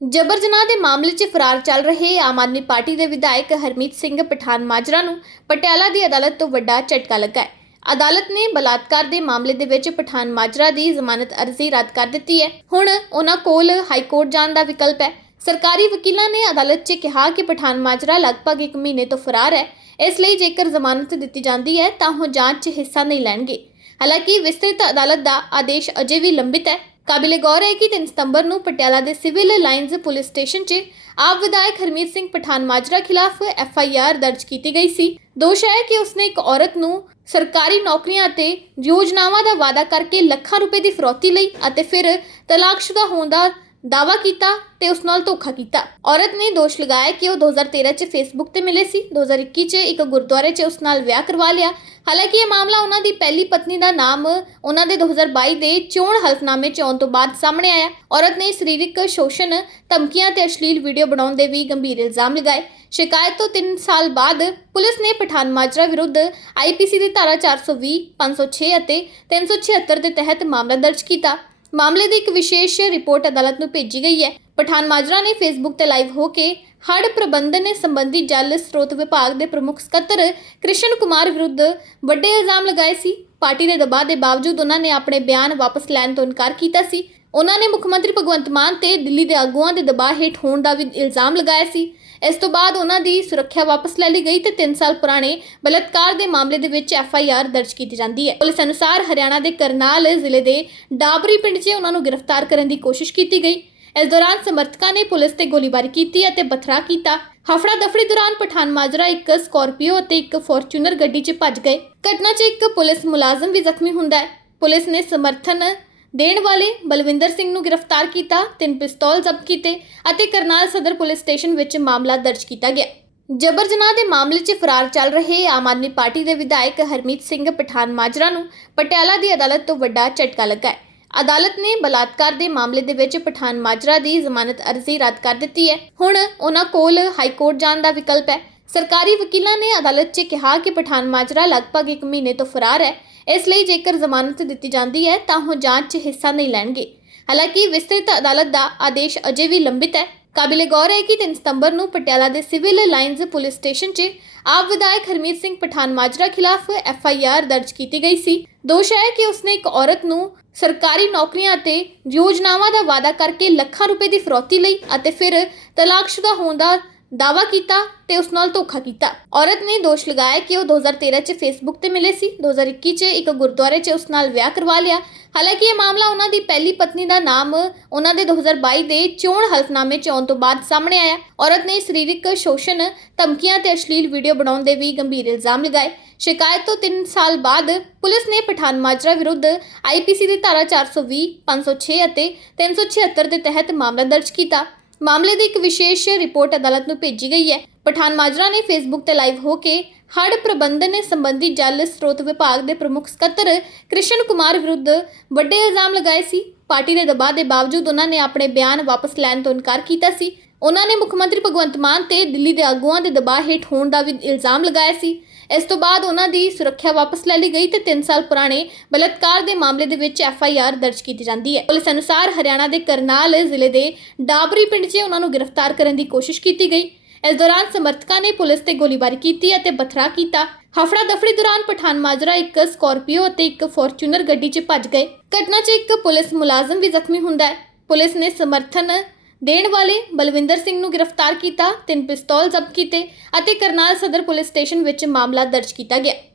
ਜਬਰ ਜਨਾਹ ਦੇ ਮਾਮਲੇ 'ਚ ਫਰਾਰ ਚੱਲ ਰਹੇ ਆਮ ਆਦਮੀ ਪਾਰਟੀ ਦੇ ਵਿਧਾਇਕ ਹਰਮੀਤ ਸਿੰਘ ਪਠਾਨ ਮਾਜਰਾ ਨੂੰ ਪਟਿਆਲਾ ਦੀ ਅਦਾਲਤ ਤੋਂ ਵੱਡਾ ਝਟਕਾ ਲੱਗਾ ਹੈ। ਅਦਾਲਤ ਨੇ ਬਲਾਤਕਾਰ ਦੇ ਮਾਮਲੇ ਦੇ ਵਿੱਚ ਪਠਾਨ ਮਾਜਰਾ ਦੀ ਜ਼ਮਾਨਤ ਅਰਜ਼ੀ ਰੱਦ ਕਰ ਦਿੱਤੀ ਹੈ। ਹੁਣ ਉਹਨਾਂ ਕੋਲ ਹਾਈ ਕੋਰਟ ਜਾਣ ਦਾ ਵਿਕਲਪ ਹੈ। ਸਰਕਾਰੀ ਵਕੀਲਾਂ ਨੇ ਅਦਾਲਤ 'ਚ ਕਿਹਾ ਕਿ ਪਠਾਨ ਮਾਜਰਾ ਲਗਭਗ 1 ਮਹੀਨੇ ਤੋਂ ਫਰਾਰ ਹੈ। ਇਸ ਲਈ ਜੇਕਰ ਜ਼ਮਾਨਤ ਦਿੱਤੀ ਜਾਂਦੀ ਹੈ ਤਾਂ ਉਹ ਜਾਂਚ 'ਚ ਹਿੱਸਾ ਨਹੀਂ ਲੈਣਗੇ। ਹਾਲਾਂਕਿ ਵਿਸਤ੍ਰਿਤ ਅਦਾਲਤ ਦਾ ਆਦੇਸ਼ ਅਜੇ ਵੀ ਲੰਬਿਤ ਹੈ। ਕਾਬਿਲੇ ਗੌਰ ਹੈ ਕਿ 3 ਸਤੰਬਰ ਨੂੰ ਪਟਿਆਲਾ ਦੇ ਸਿਵਲ ਲਾਈਨਜ਼ ਪੁਲਿਸ ਸਟੇਸ਼ਨ 'ਚ ਆਪ ਵਿਧਾਇਕ ਹਰਮੀਤ ਸਿੰਘ ਪਠਾਨ ਮਾਜਰਾ ਖਿਲਾਫ ਐਫ ਆਈ ਆਰ ਦਰਜ ਕੀਤੀ ਗਈ ਸੀ। ਦੋਸ਼ ਹੈ ਕਿ ਉਸਨੇ ਇੱਕ ਔਰਤ ਨੂੰ ਸਰਕਾਰੀ ਨੌਕਰੀਆਂ ਅਤੇ ਯੋਜਨਾਵਾਂ ਦਾ ਵਾਅਦਾ ਕਰਕੇ ਲੱਖਾਂ ਰੁਪਏ ਦੀ ਫਰੋਤੀ ਲਈ ਅਤੇ ਫਿਰ ਤਲਾਕਸ਼ੁਦਾ ਹੋਣ ਦਾ ਦਾਵਾ ਕੀਤਾ ਤੇ ਉਸ ਨਾਲ ਧੋਖਾ ਕੀਤਾ ਔਰਤ ਨੇ ਦੋਸ਼ ਲਗਾਇਆ ਕਿ ਉਹ 2013 ਚ ਫੇਸਬੁੱਕ ਤੇ ਮਿਲੇ ਸੀ 2021 ਚ ਇੱਕ ਗੁਰਦੁਆਰੇ 'ਚ ਉਸ ਨਾਲ ਵਿਆਹ ਕਰਵਾ ਲਿਆ ਹਾਲਾਂਕਿ ਇਹ ਮਾਮਲਾ ਉਹਨਾਂ ਦੀ ਪਹਿਲੀ ਪਤਨੀ ਦਾ ਨਾਮ ਉਹਨਾਂ ਦੇ 2022 ਦੇ ਚੋਣ ਹਲਫਨਾਮੇ 'ਚ ਆਉਣ ਤੋਂ ਬਾਅਦ ਸਾਹਮਣੇ ਆਇਆ ਔਰਤ ਨੇ ਸਰੀਰਕ ਸ਼ੋਸ਼ਣ ਧਮਕੀਆਂ ਤੇ ਅਸ਼ਲੀਲ ਵੀਡੀਓ ਬਣਾਉਣ ਦੇ ਵੀ ਗੰਭੀਰ ਇਲਜ਼ਾਮ ਲਗਾਏ। ਸ਼ਿਕਾਇਤ ਤੋਂ 3 ਸਾਲ ਬਾਅਦ ਪੁਲਿਸ ਨੇ ਪਠਾਨ ਮਾਜਰਾ ਵਿਰੁੱਧ ਆਈਪੀਸੀ ਦੀ ਧਾਰਾ 420 506 ਅਤੇ 376 ਦੇ ਤਹਿਤ ਮਾਮਲਾ ਦਰਜ ਕੀਤਾ। ਮਾਮਲੇ ਦੀ ਇੱਕ ਵਿਸ਼ੇਸ਼ ਰਿਪੋਰਟ ਅਦਾਲਤ ਨੂੰ ਭੇਜੀ ਗਈ ਹੈ। ਪਠਾਨ ਮਾਜਰਾ ਨੇ ਫੇਸਬੁੱਕ ਤੇ ਲਾਈਵ ਹੋ ਕੇ ਹੜ੍ਹ ਪ੍ਰਬੰਧਨ ਸੰਬੰਧੀ ਜਲ ਸਰੋਤ ਵਿਭਾਗ ਦੇ ਪ੍ਰਮੁੱਖ ਸਕੱਤਰ ਕ੍ਰਿਸ਼ਨ ਕੁਮਾਰ ਵਿਰੁੱਧ ਵੱਡੇ ਇਲਜ਼ਾਮ ਲਗਾਏ ਸੀ। ਪਾਰਟੀ ਦੇ ਦਬਾਅ ਦੇ ਬਾਵਜੂਦ ਉਹਨਾਂ ਨੇ ਆਪਣੇ ਬਿਆਨ ਵਾਪਸ ਲੈਣ ਤੋਂ ਇਨਕਾਰ ਕੀਤਾ ਸੀ। ਉਹਨਾਂ ਨੇ ਮੁੱਖ ਮੰਤਰੀ ਭਗਵੰਤ ਮਾਨ ਤੇ ਦਿੱਲੀ ਦੇ ਆਗੂਆਂ ਦੇ ਦਬਾਅ ਹੇਠ ਹੋਣ ਦਾ ਵੀ ਇਲਜ਼ਾਮ ਲਗਾਇਆ ਸੀ। ਇਸ ਤੋਂ ਬਾਅਦ ਉਹਨਾਂ ਦੀ ਸੁਰੱਖਿਆ ਵਾਪਸ ਲੈ ਲਈ ਗਈ ਤੇ 3 ਸਾਲ ਪੁਰਾਣੇ ਬਲਾਤਕਾਰ ਦੇ ਮਾਮਲੇ ਦੇ ਵਿੱਚ ਐਫ ਆਈ ਆਰ ਦਰਜ ਕੀਤੀ ਜਾਂਦੀ ਹੈ। ਪੁਲਿਸ ਅਨੁਸਾਰ ਹਰਿਆਣਾ ਦੇ ਕਰਨਾਲ ਜ਼ਿਲ੍ਹੇ ਦੇ ਡਾਬਰੀ ਪਿੰਡ 'ਚ ਉਹਨਾਂ ਨੂੰ ਗ੍ਰਿਫਤਾਰ ਕਰਨ ਦੀ ਕੋਸ਼ਿਸ਼ ਕੀਤੀ ਗਈ। ਇਸ ਦੌਰਾਨ ਸਮਰਥਕਾਂ ਨੇ ਪੁਲਿਸ ਤੇ ਗੋਲੀਬਾਰੀ ਕੀਤੀ ਅਤੇ ਬਥਰਾ ਕੀਤਾ। ਹਫੜਾ ਦਫੜੀ ਦੌਰਾਨ ਪਠਾਨ ਮਾਜਰਾ ਇੱਕ ਸਕਾਰਪੀਓ ਅਤੇ ਇੱਕ ਫੋਰਚੂਨਰ ਗੱਡੀ 'ਚ ਭੱਜ ਗਏ। ਘਟਨਾ 'ਚ ਇੱਕ ਪੁਲਿਸ ਮੁਲਾਜ਼ਮ ਵੀ ਜ਼ਖਮੀ ਹੁੰਦਾ ਹੈ। ਪੁਲਿਸ ਨੇ ਸਮਰਥਨ ਦੇਣ ਵਾਲੇ ਬਲਵਿੰਦਰ ਸਿੰਘ ਨੂੰ ਗ੍ਰਿਫਤਾਰ ਕੀਤਾ ਤਿੰਨ ਪਿਸਤੌਲ ਜ਼ਬਤ ਕੀਤੇ ਅਤੇ ਕਰਨਾਲ ਸਦਰ ਪੁਲਿਸ ਸਟੇਸ਼ਨ ਵਿੱਚ ਮਾਮਲਾ ਦਰਜ ਕੀਤਾ ਗਿਆ। ਜਬਰ ਜਨਾਹ ਦੇ ਮਾਮਲੇ 'ਚ ਫਰਾਰ ਚੱਲ ਰਹੇ ਆਮ ਆਦਮੀ ਪਾਰਟੀ ਦੇ ਵਿਧਾਇਕ ਹਰਮੀਤ ਸਿੰਘ ਪਠਾਨ ਮਾਜਰਾ ਨੂੰ ਪਟਿਆਲਾ ਦੀ ਅਦਾਲਤ ਤੋਂ ਵੱਡਾ ਝਟਕਾ ਲੱਗਾ ਹੈ। ਅਦਾਲਤ ਨੇ ਬਲਾਤਕਾਰ ਦੇ ਮਾਮਲੇ ਦੇ ਵਿੱਚ ਪਠਾਨ ਮਾਜਰਾ ਦੀ ਜ਼ਮਾਨਤ ਅਰਜ਼ੀ ਰੱਦ ਕਰ ਦਿੱਤੀ ਹੈ। ਹੁਣ ਉਹਨਾਂ ਕੋਲ ਹਾਈ ਕੋਰਟ ਜਾਣ ਦਾ ਵਿਕਲਪ ਹੈ। ਸਰਕਾਰੀ ਵਕੀਲਾਂ ਨੇ ਅਦਾਲਤ 'ਚ ਕਿਹਾ ਕਿ ਪਠਾਨ ਮਾਜਰਾ ਲਗਭਗ 1 ਮਹੀਨੇ ਤੋਂ ਫਰਾਰ ਹੈ। ਇਸ ਲਈ ਜੇਕਰ ਜ਼ਮਾਨਤ ਦਿੱਤੀ ਜਾਂਦੀ ਹੈ, ਤਾਂ ਉਹ ਜਾਂਚ 'ਚ ਹਿੱਸਾ ਨਹੀਂ ਲੈਣਗੇ। ਹਾਲਾਂਕਿ ਵਿਸਤ੍ਰਿਤ ਅਦਾਲਤ ਦਾ ਆਦੇਸ਼ ਅਜੇ ਵੀ ਲੰਬਿਤ ਹੈ। ਕਾਬਿਲੇ ਗੌਰ ਹੈ ਕਿ 3 ਸਤੰਬਰ ਨੂੰ ਪਟਿਆਲਾ ਦੇ ਸਿਵਲ ਲਾਈਨਜ਼ ਪੁਲਿਸ ਸਟੇਸ਼ਨ 'ਚ ਆਪ ਵਿਧਾਇਕ ਹਰਮੀਤ ਸਿੰਘ ਪਠਾਨ ਮਾਜਰਾ ਖਿਲਾਫ ਐਫ ਆਈ ਆਰ ਦਰਜ ਕੀਤੀ ਗਈ ਸੀ। ਦੋਸ਼ ਹੈ ਕਿ ਉਸਨੇ ਇੱਕ ਔਰਤ ਨੂੰ ਸਰਕਾਰੀ ਨੌਕਰੀਆਂ ਅਤੇ ਯੋਜਨਾਵਾਂ ਦਾ ਵਾਅਦਾ ਕਰਕੇ ਲੱਖਾਂ ਰੁਪਏ ਦੀ ਫਰੋਤੀ ਲਈ ਅਤੇ ਫਿਰ ਤਲਾਕਸ਼ੁਦਾ ਹੋਣ ਦਾ ਦਾਵਾ ਕੀਤਾ ਤੇ ਉਸ ਨਾਲ ਧੋਖਾ ਕੀਤਾ ਔਰਤ ਨੇ ਦੋਸ਼ ਲਗਾਇਆ ਕਿ ਉਹ 2013 ਚ ਫੇਸਬੁੱਕ ਤੇ ਮਿਲੇ ਸੀ 2021 ਚ ਇੱਕ ਗੁਰਦੁਆਰੇ 'ਚ ਉਸ ਨਾਲ ਵਿਆਹ ਕਰਵਾ ਲਿਆ ਹਾਲਾਂਕਿ ਇਹ ਮਾਮਲਾ ਉਹਨਾਂ ਦੀ ਪਹਿਲੀ ਪਤਨੀ ਦਾ ਨਾਮ ਉਹਨਾਂ ਦੇ 2022 ਦੇ ਚੋਣ ਹਲਫਨਾਮੇ 'ਚ ਆਉਣ ਤੋਂ ਬਾਅਦ ਸਾਹਮਣੇ ਆਇਆ ਔਰਤ ਨੇ ਸਰੀਰਕ ਸ਼ੋਸ਼ਣ ਧਮਕੀਆਂ ਤੇ ਅਸ਼ਲੀਲ ਵੀਡੀਓ ਬਣਾਉਣ ਦੇ ਵੀ ਗੰਭੀਰ ਇਲਜ਼ਾਮ ਲਗਾਏ ਸ਼ਿਕਾਇਤ ਤੋਂ 3 ਸਾਲ ਬਾਅਦ ਪੁਲਿਸ ਨੇ ਪਠਾਨ ਮਾਜਰਾ ਵਿਰੁੱਧ ਆਈਪੀਸੀ ਦੀ ਧਾਰਾ 420 506 ਅਤੇ 376 ਦੇ ਤਹਿਤ ਮਾਮਲਾ ਦਰਜ ਕੀਤਾ ਮਾਮਲੇ ਦੀ ਇੱਕ ਵਿਸ਼ੇਸ਼ ਰਿਪੋਰਟ ਅਦਾਲਤ ਨੂੰ ਭੇਜੀ ਗਈ ਹੈ। ਪਠਾਨ ਮਾਜਰਾ ਨੇ ਫੇਸਬੁੱਕ ਤੇ ਲਾਈਵ ਹੋ ਕੇ ਹੜ੍ਹ ਪ੍ਰਬੰਧਨ ਸੰਬੰਧੀ ਜਲ ਸਰੋਤ ਵਿਭਾਗ ਦੇ ਪ੍ਰਮੁੱਖ ਸਕੱਤਰ ਕ੍ਰਿਸ਼ਨ ਕੁਮਾਰ ਵਿਰੁੱਧ ਵੱਡੇ ਇਲਜ਼ਾਮ ਲਗਾਏ ਸੀ। ਪਾਰਟੀ ਦੇ ਦਬਾਅ ਦੇ ਬਾਵਜੂਦ ਉਹਨਾਂ ਨੇ ਆਪਣੇ ਬਿਆਨ ਵਾਪਸ ਲੈਣ ਤੋਂ ਇਨਕਾਰ ਕੀਤਾ ਸੀ। ਉਹਨਾਂ ਨੇ ਮੁੱਖ ਮੰਤਰੀ ਭਗਵੰਤ ਮਾਨ ਤੇ ਦਿੱਲੀ ਦੇ ਆਗੂਆਂ ਦੇ ਦਬਾਅ ਹੇਠ ਹੋਣ ਦਾ ਵੀ ਇਲਜ਼ਾਮ ਲਗਾਇਆ ਸੀ। ਇਸ ਤੋਂ ਬਾਅਦ ਉਹਨਾਂ ਦੀ ਸੁਰੱਖਿਆ ਵਾਪਸ ਲੈ ਲਈ ਗਈ ਤੇ 3 ਸਾਲ ਪੁਰਾਣੇ ਬਲਾਤਕਾਰ ਦੇ ਮਾਮਲੇ ਦੇ ਵਿੱਚ ਐਫ ਆਈ ਆਰ ਦਰਜ ਕੀਤੀ ਜਾਂਦੀ ਹੈ। ਪੁਲਿਸ ਅਨੁਸਾਰ ਹਰਿਆਣਾ ਦੇ ਕਰਨਾਲ ਜ਼ਿਲ੍ਹੇ ਦੇ ਡਾਬਰੀ ਪਿੰਡ 'ਚ ਉਹਨਾਂ ਨੂੰ ਗ੍ਰਿਫਤਾਰ ਕਰਨ ਦੀ ਕੋਸ਼ਿਸ਼ ਕੀਤੀ ਗਈ। ਇਸ ਦੌਰਾਨ ਸਮਰਥਕਾਂ ਨੇ ਪੁਲਿਸ ਤੇ ਗੋਲੀਬਾਰੀ ਕੀਤੀ ਅਤੇ ਬਥਰਾ ਕੀਤਾ। ਹਫੜਾ ਦਫੜੀ ਦੌਰਾਨ ਪਠਾਨ ਮਾਜਰਾ ਇੱਕ ਸਕਾਰਪੀਓ ਅਤੇ ਇੱਕ ਫੋਰਚੂਨਰ ਗੱਡੀ 'ਚ ਭੱਜ ਗਏ। ਘਟਨਾ 'ਚ ਇੱਕ ਪੁਲਿਸ ਮੁਲਾਜ਼ਮ ਵੀ ਜ਼ਖਮੀ ਹੁੰਦਾ ਹੈ। ਪੁਲਿਸ ਨੇ ਸਮਰਥਨ ਦੇਣ ਵਾਲੇ ਬਲਵਿੰਦਰ ਸਿੰਘ ਨੂੰ ਗ੍ਰਿਫਤਾਰ ਕੀਤਾ, ਤਿੰਨ ਪਿਸਤੌਲ ਜ਼ਬਤ ਕੀਤੇ ਅਤੇ ਕਰਨਾਲ ਸਦਰ ਪੁਲਿਸ ਸਟੇਸ਼ਨ ਵਿੱਚ ਮਾਮਲਾ ਦਰਜ ਕੀਤਾ ਗਿਆ।